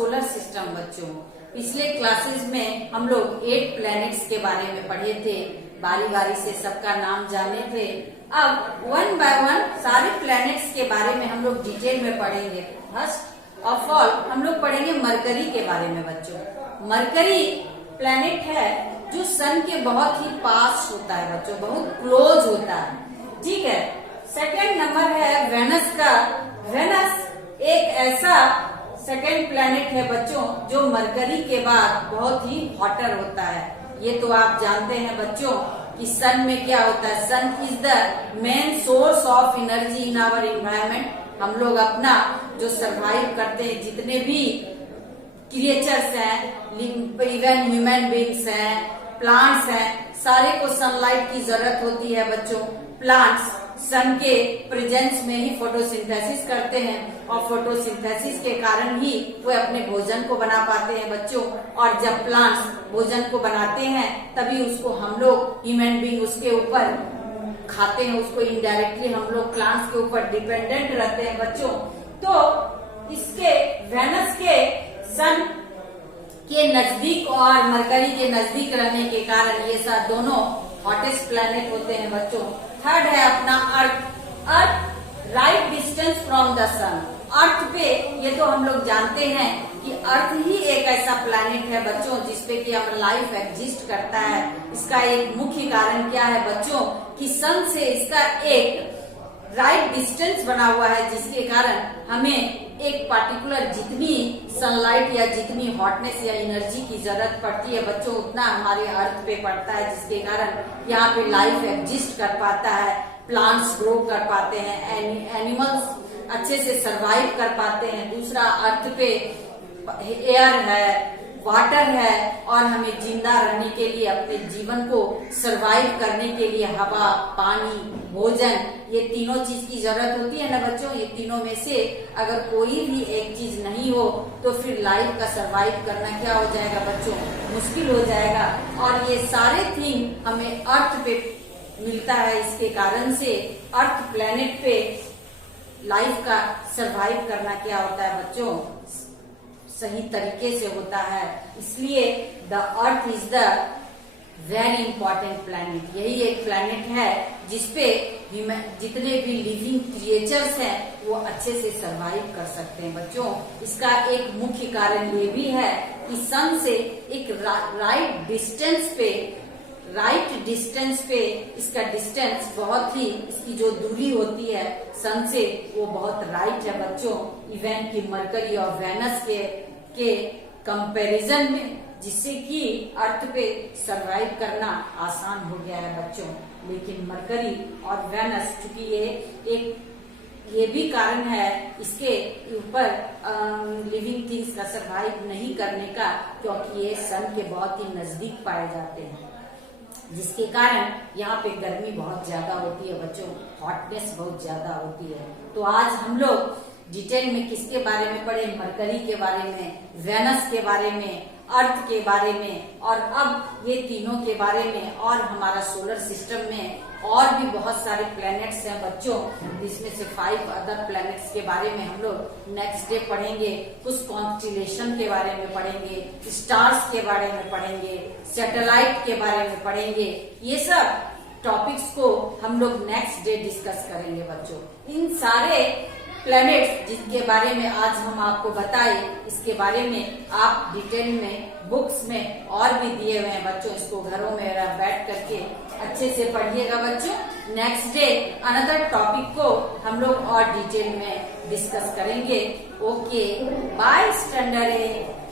Solar system बच्चों। पिछले classes में हम लोग 8 प्लैनेट्स के बारे में पढ़े थे, बारी बारी से सबका नाम जाने थे। अब 1 बाय 1 सारे प्लैनेट्स के बारे में हम लोग डिटेल में पढ़ेंगे। फर्स्ट ऑफ ऑल हम लोग पढ़ेंगे मरकरी के बारे में बच्चों। मरकरी प्लैनेट है जो सन के बहुत ही पास होता है बच्चों, बहुत क्लोज होता है, ठीक है। सेकंड नंबर है वेनस का। वेनस एक ऐसा सेकंड प्लैनेट है बच्चों जो मरकरी के बाद बहुत ही हॉटर होता है। ये तो आप जानते हैं बच्चों कि सन में क्या होता है। Sun is the main source of energy in our environment. हम लोग अपना जो सरवाइव करते हैं, जितने भी क्रिएचर्स हैं, इवन ह्यूमन बींग्स हैं, प्लांट्स हैं, सारे को सनलाइट की जरूरत होती है बच्चों। प्लांट्स सन के प्रेजेंस में ही फोटोसिंथेसिस करते हैं और फोटोसिंथेसिस के कारण ही वो अपने भोजन को बना पाते हैं बच्चों। और जब प्लांट्स भोजन को बनाते हैं तभी उसको हम लोग ह्यूमन बींग उसके ऊपर खाते हैं, उसको इनडायरेक्टली हम लोग प्लांट्स के ऊपर डिपेंडेंट रहते हैं बच्चों। तो इसके वेनस के सन के नजदीक और मरकरी के नजदीक रहने के कारण ये सब दोनों हॉटेस्ट प्लैनेट होते हैं बच्चों। थर्ड है अपना earth. Earth right distance from the sun. Earth पे ये तो हम लोग जानते हैं कि अर्थ ही एक ऐसा प्लैनेट है बच्चों जिसपे कि हमारा लाइफ एग्जिस्ट करता है। इसका एक मुख्य कारण क्या है बच्चों कि सन से इसका एक राइट डिस्टेंस बना हुआ है, जिसके कारण हमें एक पार्टिकुलर जितनी सनलाइट या जितनी हॉटनेस या एनर्जी की जरूरत पड़ती है बच्चों, उतना हमारे अर्थ पे पड़ता है, जिसके कारण यहाँ पे लाइफ एग्जिस्ट कर पाता है, प्लांट्स ग्रो कर पाते हैं, एनिमल्स अच्छे से सरवाइव कर पाते हैं। दूसरा, अर्थ पे एयर है, वाटर है, और हमें जिंदा रहने के लिए, अपने जीवन को सरवाइव करने के लिए हवा, पानी, भोजन, ये तीनों चीज की जरूरत होती है ना बच्चों। ये तीनों में से अगर कोई भी एक चीज नहीं हो तो फिर लाइफ का सरवाइव करना क्या हो जाएगा बच्चों, मुश्किल हो जाएगा। और ये सारे थिंग हमें अर्थ पे मिलता है। इसके कारण से अर्थ प्लेनेट पे लाइफ का सरवाइव करना क्या होता है बच्चों, सही तरीके से होता है। इसलिए the earth is the very important planet. यही एक प्लैनेट है जिसपे जितने भी लिविंग क्रिएचर्स हैं वो अच्छे से सरवाइव कर सकते हैं बच्चों। इसका एक मुख्य कारण ये भी है कि सन से एक राइट डिस्टेंस पे इसका डिस्टेंस बहुत ही, इसकी जो दूरी होती है सन से वो बहुत राइट है बच्चों। इवन की मरकरी और वेनस के कंपैरिजन में, जिससे कि अर्थ पे सरवाइव करना आसान हो गया है बच्चों। लेकिन मरकरी और वेनस, चूंकि ये भी कारण है इसके ऊपर लिविंग थिंग्स का सरवाइव नहीं करने का, क्योंकि ये सन के बहुत ही नजदीक पाए जाते हैं, जिसके कारण यहाँ पे गर्मी बहुत ज्यादा होती है बच्चों, हॉटनेस बहुत ज्यादा होती है। तो आज हम लोग डिटेल में किसके बारे में पढ़े, मरकरी के बारे में, वेनस के बारे में, अर्थ के बारे में, और अब ये तीनों के बारे में, और हमारा सोलर सिस्टम में और भी बहुत सारे प्लैनेट्स हैं बच्चों, जिसमें से 5 अदर प्लैनेट्स के बारे में हम लोग नेक्स्ट डे पढ़ेंगे। कुछ कॉन्स्टिलेशन के बारे में पढ़ेंगे, स्टार्स के बारे में पढ़ेंगे, सैटेलाइट के बारे में पढ़ेंगे। ये सब टॉपिक्स को हम लोग नेक्स्ट डे डिस्कस करेंगे बच्चों। इन सारे प्लैनेट्स जिनके बारे में आज हम आपको बताए, इसके बारे में आप डिटेल में बुक्स में और भी दिए हुए हैं बच्चों। इसको घरों में बैठ करके अच्छे से पढ़िएगा बच्चों। नेक्स्ट डे अनदर टॉपिक को हम लोग और डिटेल में डिस्कस करेंगे। Okay, by standard.